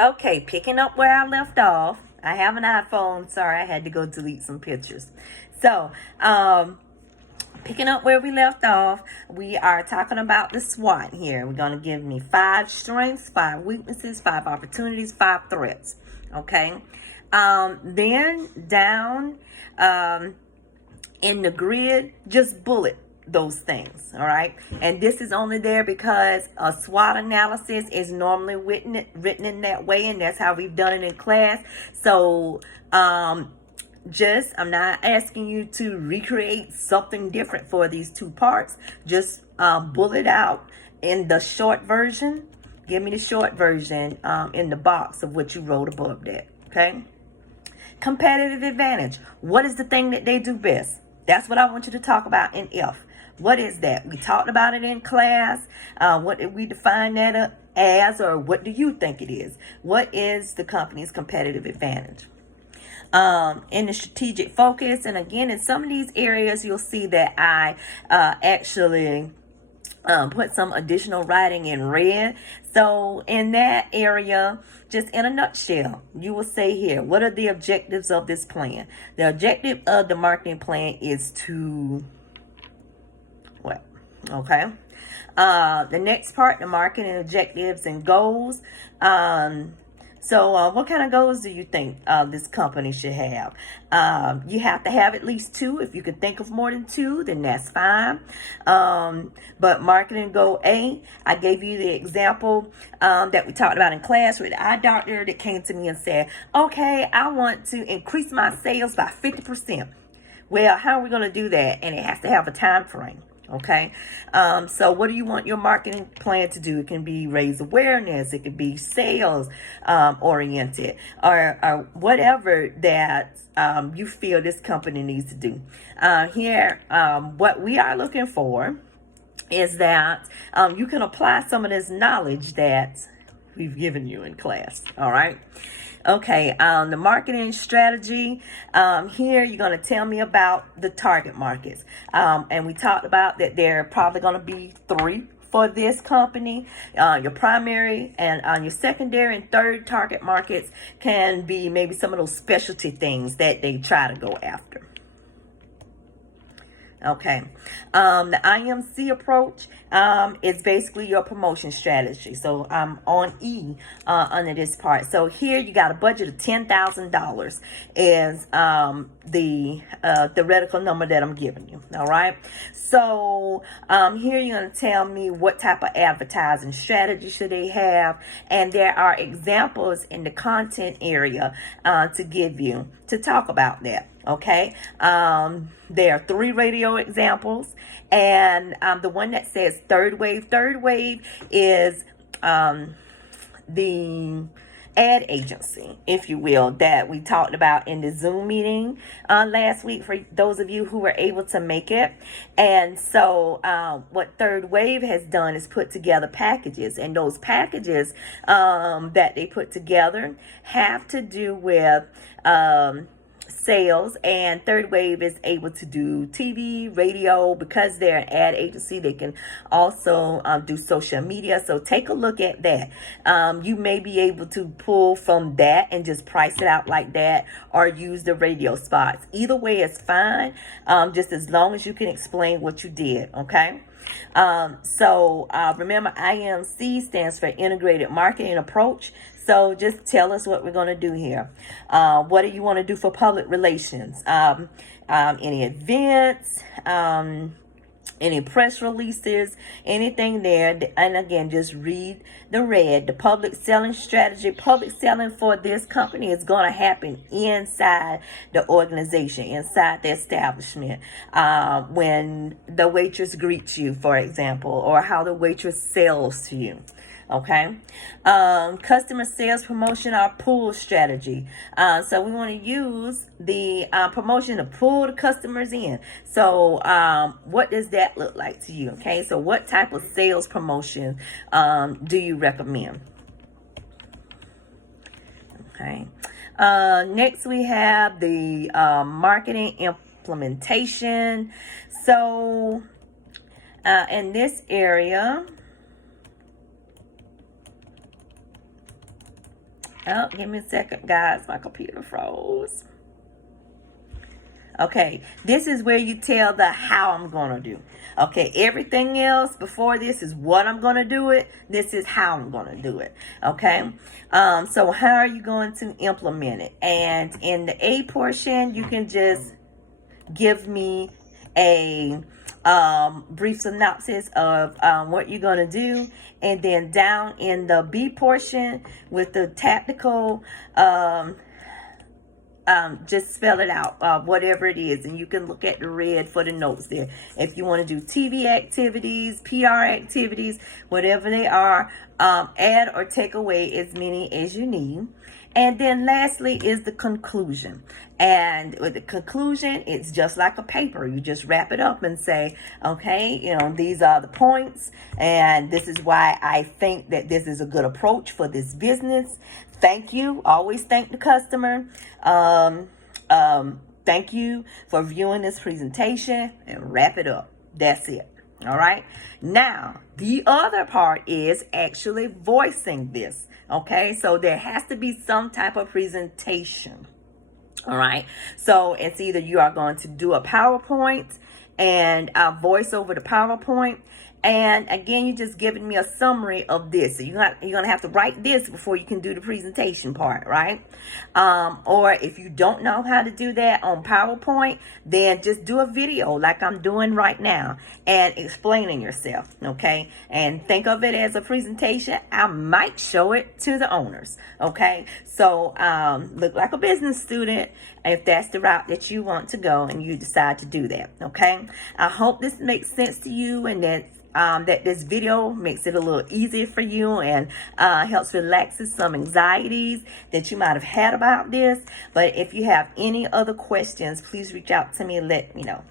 Okay, picking up where I left off. I have an iPhone. Sorry, I had to go delete some pictures. So, picking up where we left off, we are talking about the SWOT here. We're going to give me 5 strengths, 5 weaknesses, 5 opportunities, 5 threats. Okay. Then down in the grid, just bullet those things. All right. And this is only there because a SWOT analysis is normally written in that way, and that's how we've done it in class. So I'm not asking you to recreate something different for these 2 parts. Just bullet out in the short version. Give me the short version in the box of what you wrote above that. Okay. Competitive advantage. What is the thing that they do best? That's what I want you to talk about in F. What is that? We talked about it in class. What did we define that as, or what do you think it is? What is the company's competitive advantage? In the strategic focus, and again, in some of these areas, you'll see that I actually put some additional writing in red. So in that area, just in a nutshell, you will say here, what are the objectives of this plan? The objective of the marketing plan is to what? Okay. The next part, the marketing objectives and goals. So what kind of goals do you think this company should have? You have to have at least 2. If you can think of more than 2, then that's fine. But marketing goal A, I gave you the example that we talked about in class with the eye doctor that came to me and said, okay, I want to increase my sales by 50%. Well, how are we going to do that? And it has to have a time frame. Okay. So what do you want your marketing plan to do? It can be raise awareness. It could be sales oriented, or whatever that you feel this company needs to do. Here, what we are looking for is that you can apply some of this knowledge that we've given you in class. All right. Okay, the marketing strategy. Here, you're going to tell me about the target markets. And we talked about that there are probably going to be 3 for this company. Your primary and your secondary and third target markets can be maybe some of those specialty things that they try to go after. Okay. The IMC approach is basically your promotion strategy. So I'm on E under this part. So here you got a budget of $10,000 is the theoretical number that I'm giving you. All right. So here you're going to tell me what type of advertising strategy should they have. And there are examples in the content area to give you to talk about that. Okay. There are 3 radio examples, and the one that says third wave. Third wave is the ad agency, if you will, that we talked about in the Zoom meeting last week for those of you who were able to make it. And so what Third Wave has done is put together packages, and those packages that they put together have to do with sales, and Third Wave is able to do TV, radio. Because they're an ad agency, they can also do social media. So take a look at that. You may be able to pull from that and just price it out like that, or use the radio spots. Either way is fine, just as long as you can explain what you did. Okay. So remember, IMC stands for Integrated Marketing Approach. So just tell us what we're going to do here. What do you want to do for public relations? Any events, any press releases, anything there. And again, just read the red. The public selling strategy. Public selling for this company is going to happen inside the organization, inside the establishment. When the waitress greets you, for example, or how the waitress sells to you. Okay. Customer sales promotion or pull strategy. So we want to use the promotion to pull the customers in. So what does that look like to you? Okay. So what type of sales promotion do you recommend? Okay. Next we have the marketing implementation. So in this area, Oh, give me a second, guys. My computer froze. Okay, this is where you tell the how I'm going to do. Okay, everything else before this is what I'm going to do it. This is how I'm going to do it. Okay, so how are you going to implement it? And in the A portion, you can just give me a brief synopsis of what you're going to do. And then down in the B portion with the tactical, just spell it out, whatever it is, and you can look at the red for the notes there. If you want to do TV activities, PR activities, whatever they are, add or take away as many as you need. And then lastly is the conclusion. And with the conclusion, it's just like a paper. You just wrap it up and say, okay, these are the points, and this is why I think that this is a good approach for this business. Thank you. Always thank the customer. Thank you for viewing this presentation, and wrap it up. That's it. All right. Now, the other part is actually voicing this. Okay. So there has to be some type of presentation. All right. So it's either you are going to do a PowerPoint and voice over the PowerPoint. And again, you're just giving me a summary of this. So you're going to have to write this before you can do the presentation part, right? Or if you don't know how to do that on PowerPoint, then just do a video like I'm doing right now and explaining yourself, okay? And think of it as a presentation. I might show it to the owners, okay? So look like a business student if that's the route that you want to go and you decide to do that, okay? I hope this makes sense to you, and that this video makes it a little easier for you and helps relaxes some anxieties that you might have had about this. But if you have any other questions, please reach out to me and let me know.